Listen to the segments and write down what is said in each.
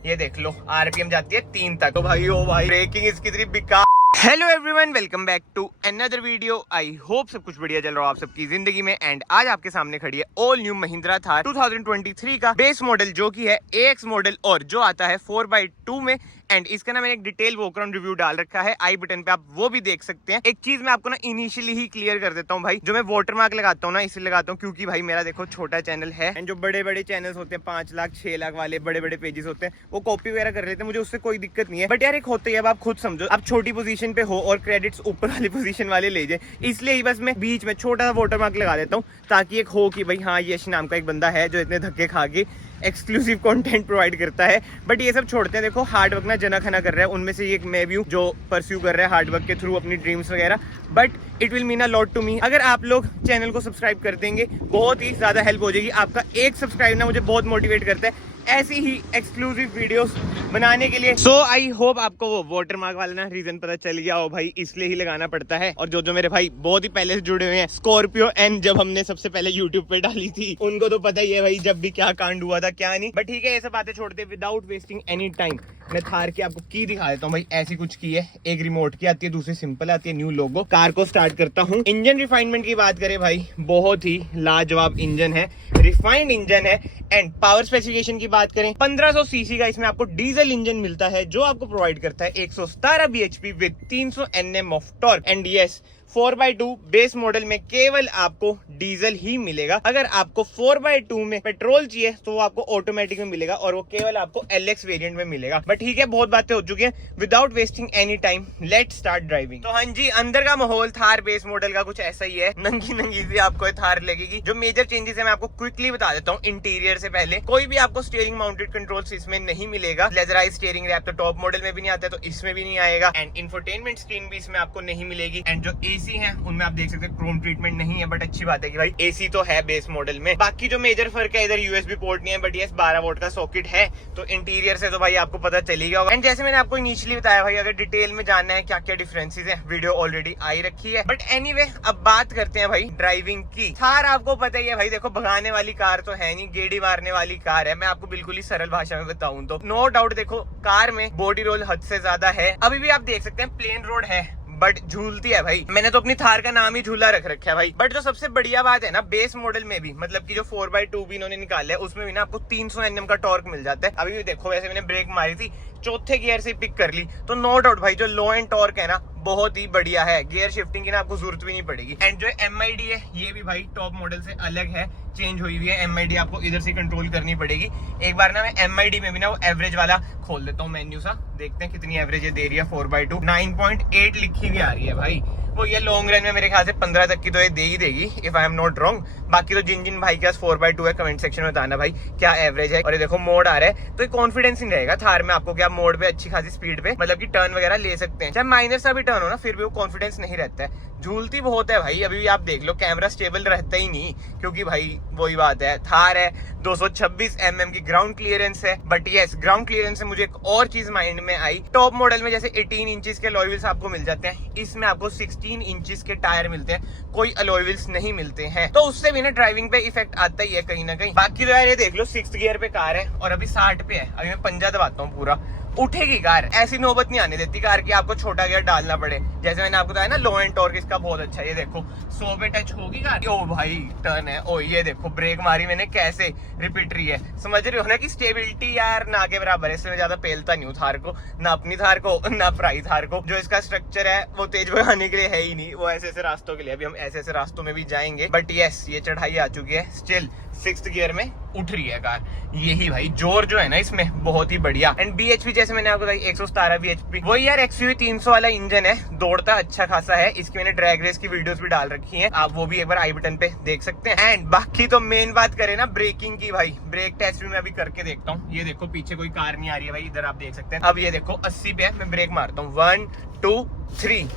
ये देख लो आरपीएम जाती है 3 तक। तो भाई ओ भाई ब्रेकिंग इसकी इतनी बेकार। Hello everyone, welcome back to another video. I hope सब कुछ बढ़िया चल रहा हो आप सबकी जिंदगी में। एंड आज आपके सामने खड़ी है ऑल न्यू महिंद्रा थार 2023 का बेस मॉडल, जो कि है AX मॉडल और जो आता है 4x2 में। एंड इसका ना मैंने एक डिटेल वॉकअराउंड रिव्यू डाल रखा है आई बटन पे, आप वो भी देख सकते हैं। एक चीज मैं आपको ना इनिशियली ही क्लियर कर देता हूँ भाई, जो मैं वाटरमार्क लगाता हूँ ना इसलिए लगाता हूँ क्योंकि भाई मेरा देखो छोटा चैनल है एंड जो बड़े बड़े चैनल्स होते हैं 5 लाख 6 लाख वाले बड़े बड़े पेजेस होते हैं वो कॉपी वगैरह कर लेते हैं, मुझे उससे कोई दिक्कत नहीं है। बट यार एक होते ही, अब आप खुद समझो, आप छोटी पोजीशन पे हो और क्रेडिट्स ऊपर वाली पोजीशन वाले ले जाए, इसलिए ही बस मैं बीच में छोटा सा वाटरमार्क लगा देता हूँ ताकि एक हो कि भाई हाँ यश नाम का एक बंदा है जो इतने धक्के खा के एक्सक्लूसिव कंटेंट प्रोवाइड करता है। बट ये सब छोड़ते हैं, देखो हार्ड वर्क ना जना खना कर रहा है, उनमें से एक मैं भी हूँ जो परस्यू कर रहा है हार्ड वर्क के थ्रू अपनी ड्रीम्स वगैरह। But it will mean a lot to me. अगर आप लोग चैनल को सब्सक्राइब कर देंगे बहुत ही ज्यादा हेल्प हो जाएगी। आपका एक सब्सक्राइब ना मुझे बहुत मोटिवेट करता है ऐसी ही एक्सक्लूसिव वीडियोस बनाने के लिए। सो आई होप आपको वो वाटरमार्क वाला ना रीजन पता चल गया हो भाई, इसलिए ही लगाना पड़ता है। और जो मेरे भाई बहुत ही पहले से जुड़े हुए हैं स्कॉर्पियो एंड जब हमने सबसे पहले यूट्यूब पे डाली थी उनको तो पता ही है भाई जब भी क्या कांड हुआ था क्या नहीं। बट ठीक है, ये सब बातें छोड़ते विदाउट वेस्टिंग एनी टाइम मैं थार की आपको की दिखा देता हूँ भाई। ऐसी कुछ की है, एक रिमोट की आती है, दूसरी सिंपल आती है, न्यू लोगो। कार को स्टार्ट करता हूँ। इंजन रिफाइनमेंट की बात करें भाई, बहुत ही लाजवाब इंजन है, रिफाइंड इंजन है। एंड पावर स्पेसिफिकेशन की बात करें 1500 सीसी का इसमें आपको डीजल इंजन मिलता है जो आपको प्रोवाइड करता है 117 bhp with 300 Nm of torque. And yes 4x2 base model में केवल आपको डीजल ही मिलेगा। अगर आपको 4x2 में पेट्रोल चाहिए तो वो आपको ऑटोमेटिक में मिलेगा और वो केवल आपको LX वेरिएंट में मिलेगा। बट ठीक है, बहुत बातें हो चुकी हैं, without wasting any time let's start driving. तो हाँ जी, अंदर का माहौल थार बेस मॉडल का कुछ ऐसा ही है, नंगी नंगी सी आपको थार लगेगी। जो मेजर चेंजेस है मैं आपको क्विकली बता देता हूँ। इंटीरियर से पहले कोई भी आपको स्टीयरिंग माउंटेड कंट्रोल्स इसमें नहीं मिलेगा। लेजराइज स्टीयरिंग रैप तो टॉप मॉडल में भी नहीं आता है तो इसमें भी नहीं आएगा। एंड इंफोटेनमेंट स्क्रीन भी इसमें आपको नहीं मिलेगी। एंड जो एसी है उनमें आप देख सकते हैं क्रोम ट्रीटमेंट नहीं है, बट अच्छी बात है कि भाई एसी तो है बेस मॉडल में। बाकी जो मेजर फर्क है, इधर यूएसबी पोर्ट नहीं है बट यस 12 वोल्ट का सॉकेट है। तो इंटीरियर से तो भाई आपको पता चलेगा होगा। एंड जैसे मैंने आपको इनिशियली बताया भाई, अगर डिटेल में जानना है क्या क्या डिफरेंसेस है, वीडियो ऑलरेडी आई रखी है। बट एनीवे अब बात करते हैं भाई ड्राइविंग की। थार आपको पता ही है भाई, देखो भगाने वाली कार तो है नहीं, गेड़ी मारने वाली कार है। मैं आपको बिल्कुल ही सरल भाषा में बताऊं तो नो डाउट देखो कार में बॉडी रोल हद से ज्यादा है। अभी भी आप देख सकते हैं प्लेन रोड है बट झूलती है भाई। मैंने तो अपनी थार का नाम ही झूला रख रखा है भाई। बट जो सबसे बढ़िया बात है ना, बेस मॉडल में भी मतलब कि जो 4x2 भी इन्होंने निकाला है उसमें भी ना आपको 300 Nm का टॉर्क मिल जाता है। अभी भी देखो, वैसे मैंने ब्रेक मारी थी, चौथे गियर से पिक कर ली, तो नो डाउट भाई जो लो एंड टॉर्क है ना बहुत ही बढ़िया है। गियर शिफ्टिंग की ना आपको जरूरत भी नहीं पड़ेगी। एंड जो MID है ये भी भाई टॉप मॉडल से अलग है, चेंज हुई हुई है। MID आपको इधर से कंट्रोल करनी पड़ेगी। एक बार ना मैं MID में भी ना वो एवरेज वाला खोल देता हूँ मेन्यू सा, देखते हैं कितनी एवरेज ये दे रही है। 4x2 9.8 लिखी हुई आ रही है भाई। वो ये लॉन्ग रन में मेरे ख्याल से 15 तक की तो ये दे ही देगी if I am not wrong. बाकी तो जिन भाई के पास 4x2 है कमेंट सेक्शन में बताना भाई क्या एवरेज है। और ये देखो मोड आ रहा है तो कॉन्फिडेंस नहीं रहेगा थार में आपको कि आप मोड पे अच्छी खासी स्पीड पे मतलब कि टर्न वगैरह ले सकते हैं। चाहे माइनर सा भी टर्न हो ना फिर भी वो कॉन्फिडेंस नहीं रहता है, झूलती बहुत है भाई। अभी भी आप देख लो कैमरा स्टेबल रहता ही नहीं क्योंकि भाई वही बात है, थार है 226 mm की ग्राउंड क्लियरेंस है। बट यस ग्राउंड क्लियरेंस से मुझे एक और चीज माइंड में आई, टॉप मॉडल में जैसे 18 इंचेस के अलॉय व्हील्स आपको मिल जाते हैं, इसमें आपको 16 इंचेस के टायर मिलते हैं, कोई अलॉय व्हील्स नहीं मिलते हैं। तो उससे भी ना ड्राइविंग पे इफेक्ट आता ही है कहीं ना कहीं। बाकी तो यार ये देख लो 6th गियर पे कार है और अभी 60 पे है। अभी मैं पंजा दबाता हूँ पूरा, उठेगी कार। ऐसी नौबत नहीं आने देती कार की आपको छोटा गियर डालना पड़े। जैसे मैंने आपको बताया ना लो एंड टॉर्क इसका बहुत अच्छा है। ये देखो 100 पे टच होगी कार, ओ भाई टर्न है, ओ ये देखो ब्रेक मारी मैंने कैसे रिपीट रही है। समझ रहे हो ना कि स्टेबिलिटी यार ना के बराबर है। इसमें ज्यादा पेलता नहीं हूँ थार को, ना अपनी थार को ना प्राई थार को। जो इसका स्ट्रक्चर है वो तेज भगाने के लिए है ही नहीं, वो ऐसे ऐसे रास्तों के लिए। अभी हम ऐसे ऐसे रास्तों में भी जाएंगे। बट यस ये चढ़ाई आ चुकी है, स्टिल 6th गियर में उठ रही है कार। यही भाई जोर जो है ना इसमें बहुत ही बढ़िया। एंड BHP जैसे मैंने आपको बताई 117 BHP, वही यार XUV 300 वाला इंजन है, दौड़ता अच्छा खासा है। इसकी मैंने ड्रैग रेस की वीडियोस भी डाल रखी हैं, आप वो भी एक बार आई बटन पे देख सकते हैं। एंड बाकी तो मेन बात करें ना ब्रेकिंग की भाई, ब्रेक टेस्ट भी मैं अभी करके देखता हूँ। ये देखो पीछे कोई कार नहीं आ रही है भाई, इधर आप देख सकते हैं। अब ये देखो 80 पे है, मैं ब्रेक मारता हूँ 1 2 3।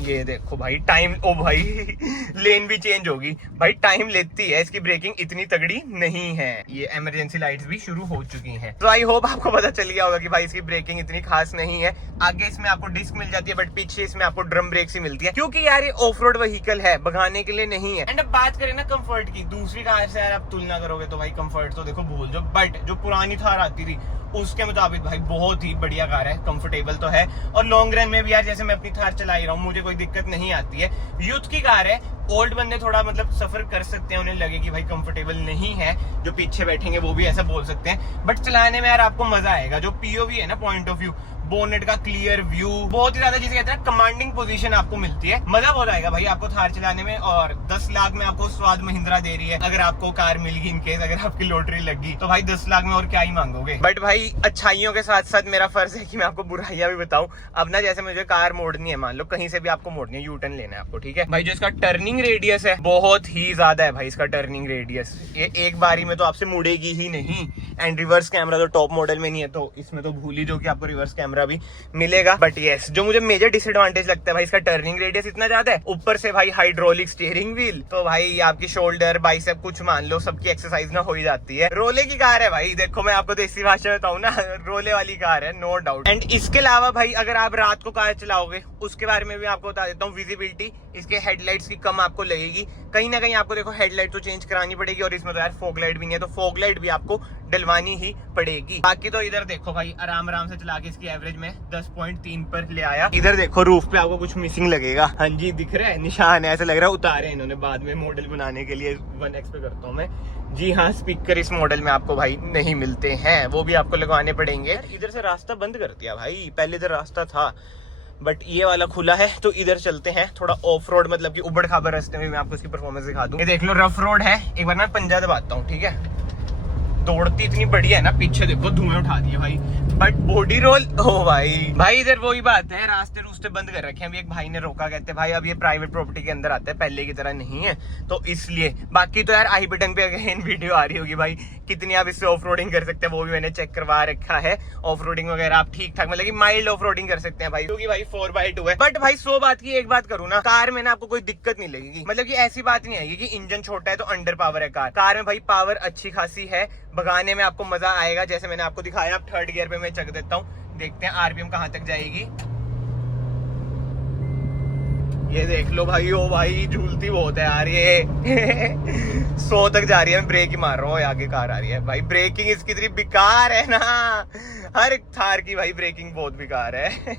ये देखो भाई टाइम, ओ भाई लेन भी चेंज होगी भाई, टाइम लेती है, इसकी ब्रेकिंग इतनी तगड़ी नहीं है। ये इमरजेंसी लाइट्स भी शुरू हो चुकी हैं, तो आई होप आपको पता चल गया होगा कि भाई इसकी ब्रेकिंग इतनी खास नहीं है। आगे इसमें आपको डिस्क मिल जाती है, बट पीछे इसमें आपको ड्रम ब्रेक ही मिलती है, क्योंकि यार ये ऑफ रोड व्हीकल है, भगाने के लिए नहीं है। एंड अब बात करें ना कंफर्ट की, दूसरी कार से यार आप तुलना करोगे तो भाई कंफर्ट तो देखो भूल जाओ, बट जो पुरानी थार आती थी उसके मुताबिक भाई बहुत ही बढ़िया कार है, कंफर्टेबल तो है, और लॉन्ग रन में भी यार जैसे मैं अपनी थार चला ही रहा हूँ, मुझे कोई दिक्कत नहीं आती है। यूथ की कार है, ओल्ड बंदे थोड़ा मतलब सफर कर सकते हैं, उन्हें लगे कि भाई कंफर्टेबल नहीं है, जो पीछे बैठेंगे वो भी ऐसा बोल सकते हैं, बट चलाने में यार आपको मजा आएगा। जो पीओवी है ना, पॉइंट ऑफ व्यू, बोनेट का क्लियर व्यू, बहुत ही ज्यादा जिसे कहते हैं कमांडिंग पोजीशन आपको मिलती है, मजा बहुत आएगा भाई आपको थार चलाने में। और 10 लाख में आपको स्वाद महिंद्रा दे रही है, अगर आपको कार मिल गई, इनकेस अगर आपकी लॉटरी लग गई तो भाई 10 लाख में और क्या ही मांगोगे। बट भाई अच्छाइयों के साथ साथ मेरा फर्ज है कि मैं आपको बुराइयां भी बताऊं। अब ना जैसे मुझे कार मोड़नी है, मान लो कहीं से भी आपको मोड़नी है, यू टर्न लेना है आपको, ठीक है भाई, जो इसका टर्निंग रेडियस है बहुत ही ज्यादा है भाई, इसका टर्निंग रेडियस ये एक बारी में तो आपसे मुड़ेगी ही नहीं। एंड रिवर्स कैमरा तो टॉप मॉडल में नहीं है, तो इसमें तो भूल ही जो कि आपको रिवर्स कैमरा भी मिलेगा। बट यस, जो मुझे मेजर डिसएडवांटेज लगता है भाई, इसका टर्निंग रेडियस इतना ज्यादा है, ऊपर से भाई हाइड्रोलिक स्टीयरिंग व्हील, तो भाई आपकी शोल्डर बाइसेप कुछ मान लो सबकी एक्सरसाइज ना हो ही जाती है। रोले की कार है भाई, देखो मैं आपको देसी भाषा में बताऊं ना, रोले वाली कार है नो डाउट। एंड इसके अलावा भाई अगर आप रात को कार चलाओगे उसके बारे में भी आपको बता देता हूँ, विजिबिलिटी इसके हेडलाइट्स की कम आपको लगेगी, कहीं ना कहीं आपको देखो हेडलाइट तो चेंज करानी पड़ेगी, और इसमें तो यार फॉग लाइट भी नहीं है, तो फॉग लाइट भी आपको डलवानी ही पड़ेगी। बाकी तो इधर देखो भाई आराम आराम से चला के इसकी एवरेज में 10.3 पर ले आया। इधर देखो रूफ पे आपको कुछ मिसिंग लगेगा, हाँ जी दिख रहा है, निशान है, ऐसा लग रहा है उतारे इन्होंने बाद में मॉडल बनाने के लिए। 1X पे करता हूँ मैं, जी हाँ, स्पीकर इस मॉडल में आपको भाई नहीं मिलते हैं, वो भी आपको लगवाने पड़ेंगे। इधर से रास्ता बंद कर दिया भाई, पहले इधर रास्ता था बट ये वाला खुला है, तो इधर चलते हैं थोड़ा ऑफ रोड, मतलब कि उबड़ खाबड़ रास्ते में मैं आपको इसकी परफॉर्मेंस दिखा दूं। ये देख लो रफ रोड है, एक बार ना पंजा दबाता हूँ, ठीक है, दौड़ती इतनी बढ़िया है ना, पीछे देखो धुएं उठा दिए भाई, बट बॉडी रोल ओ भाई इधर वही बात है, रास्ते रूस्ते बंद कर रखे हैं। अभी एक भाई ने रोका, कहते भाई अब ये प्राइवेट प्रॉपर्टी के अंदर आता है, पहले की तरह नहीं है, तो इसलिए। बाकी तो यार आई बटन पे अगेन वीडियो आ रही होगी भाई, कितनी आप इससे ऑफ रोडिंग कर सकते हैं वो भी मैंने चेक करवा रखा है। ऑफ रोडिंग वगैरह आप ठीक ठाक मतलब कि माइल्ड ऑफ रोडिंग कर सकते हैं भाई, क्योंकि भाई 4x2 है। बट भाई 100 बात की एक बात करूँ ना, कार में ना आपको कोई दिक्कत नहीं लगेगी, मतलब कि ऐसी बात नहीं आएगी कि इंजन छोटा है तो अंडर पावर है कार में भाई पावर अच्छी खासी है, भगाने में आपको मजा आएगा। जैसे मैंने आपको दिखाया, आप 3rd गियर पे मैं चक देता हूँ, देखते हैं आरपीएम कहां तक जाएगी। ये देख लो भाई, ओ भाई झूलती बहुत है यार ये 100 तक जा रही है, मैं ब्रेक ही मार रहा हूँ, आगे कार आ रही है भाई, ब्रेकिंग इसकी इतनी बेकार है ना, हर थार की भाई ब्रेकिंग बहुत बेकार है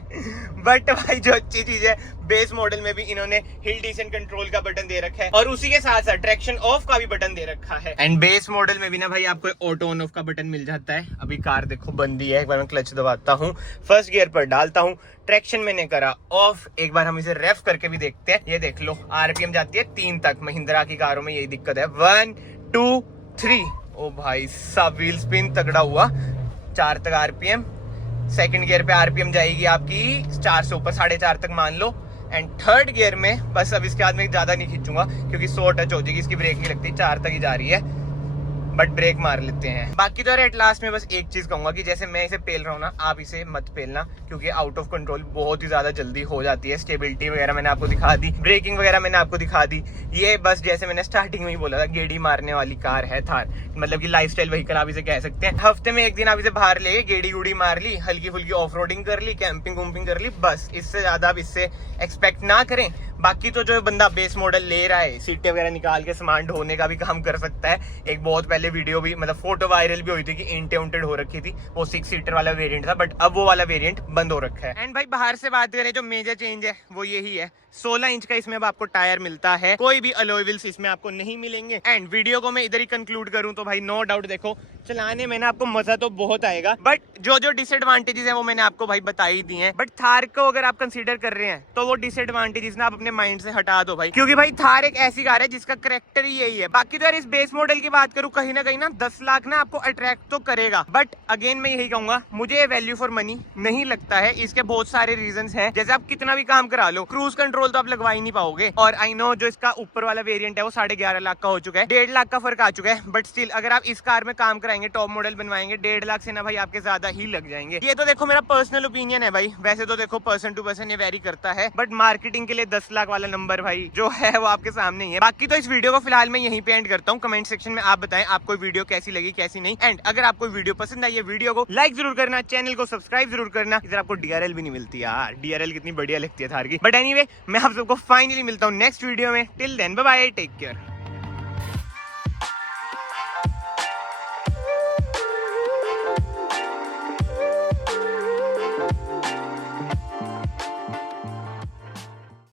बट भाई जो अच्छी चीज है, बेस मॉडल में भी इन्होंने हिल डिसेंट कंट्रोल का बटन दे रखा है, और उसी के साथ साथ ट्रैक्शन ऑफ का भी बटन दे रखा है। एंड बेस मॉडल में भी ना भाई आपको ऑटो ऑन ऑफ का बटन मिल जाता है। अभी कार देखो बंदी है, एक बार मैं क्लच दबाता हूँ, 1st गियर पर डालता हूँ, ट्रैक्शन मैंने करा ऑफ, एक बार हम इसे रेफ करके भी देखते हैं। ये देख लो आरपीएम जाती है 3 तक, महिंद्रा की कारों में यही दिक्कत है, 1 2 3। ओ भाई सब व्हील स्पिन तगड़ा हुआ, 4 तक आरपीएम। 2nd गियर पे आरपीएम जाएगी आपकी 4 से ऊपर, 4.5 तक मान लो। एंड 3rd गियर में बस अब इसके बाद में ज्यादा नहीं खींचूंगा क्योंकि 100 टच हो जाएगी, इसकी ब्रेक नहीं लगती, 4 तक ही जा रही है, बट ब्रेक मार लेते हैं। बाकी तो यार एट लास्ट में बस एक चीज कहूंगा कि जैसे मैं इसे पेल रहा हूँ ना, आप इसे मत पेलना, क्योंकि आउट ऑफ कंट्रोल बहुत ही ज्यादा जल्दी हो जाती है। स्टेबिलिटी वगैरह मैंने आपको दिखा दी, ब्रेकिंग वगैरह मैंने आपको दिखा दी। ये बस जैसे मैंने स्टार्टिंग में ही बोला था, गेड़ी मारने वाली कार है थार, मतलब कि लाइफस्टाइल व्हीकल आप इसे कह सकते हैं। हफ्ते में एक दिन आप इसे बाहर ले गेड़ी गुड़ी मार ली, हल्की फुल्की ऑफ रोडिंग कर ली, कैंपिंग वूम्पिंग कर ली, बस इससे ज्यादा आप इससे एक्सपेक्ट ना करें। बाकी तो जो बंदा बेस मॉडल ले रहा है, सीटें वगैरह निकाल के सामान ढोने का भी काम कर सकता है। एक बहुत पहले वीडियो भी मतलब फोटो वायरल भी हुई थी कि इंटेड हो रखी थी, वो 6 सीटर वाला वेरिएंट था, बट अब वो वाला वेरिएंट बंद हो रखा है। एंड भाई बाहर से बात करें, जो मेजर चेंज है वो यही है, 16 इंच का इसमें अब आपको टायर मिलता है, कोई भी अलॉय व्हील्स इसमें आपको नहीं मिलेंगे। एंड वीडियो को मैं इधर ही कंक्लूड करूं तो भाई नो डाउट देखो चलाने में ना आपको मजा तो बहुत आएगा, बट जो जो डिसएडवांटेजेस हैं वो मैंने आपको भाई बता ही दी हैं। बट थार को अगर आप कंसीडर कर रहे हैं तो वो डिसएडवांटेजेस ना आप अपने अपने माइंड से हटा दो भाई, क्योंकि भाई थार एक ऐसी कार है जिसका करेक्टर ही यही है। बाकी तो यार इस बेस मॉडल की बात करूं, कहीं ना 10 लाख ना आपको अट्रैक्ट तो करेगा, बट अगेन मैं यही कहूंगा, मुझे वैल्यू फॉर मनी नहीं लगता है। इसके बहुत सारे रीजंस हैं, जैसे आप कितना भी काम करा लो, क्रूज कंट्रोल तो आप लगवा ही नहीं पाओगे। और आई नो जो इसका ऊपर वाला वेरिएंट है वो 11.5 लाख का हो चुका है, 1.5 लाख का फर्क आ चुका है। बट स्टिल अगर आप इस कार में काम कराएंगे, टॉप मॉडल बनवाएंगे, 1.5 लाख से ना भाई आपके ज्यादा ही लग जाएंगे। ये तो देखो मेरा पर्सनल ओपिनियन है भाई, वैसे तो देखो पर्सन टू पर्सन ये वेरी करता है, बट मार्केटिंग के लिए 10 लाख वाला नंबर भाई जो है वो आपके सामने ही है। बाकी तो इस वीडियो को फिलहाल मैं यहीं पे एंड करता हूँ। कमेंट सेक्शन में आप बताएं आपको वीडियो कैसी लगी कैसी नहीं, एंड अगर आपको वीडियो पसंद आई है वीडियो को लाइक जरूर करना, चैनल को सब्सक्राइब जरूर करना। इधर आपको DRL भी नहीं मिलती यार, DRL कितनी बढ़िया लगती है थार की। बट एनीवे मैं आप सबको फाइनली मिलता हूँ नेक्स्ट वीडियो में। Till then bye bye, take care.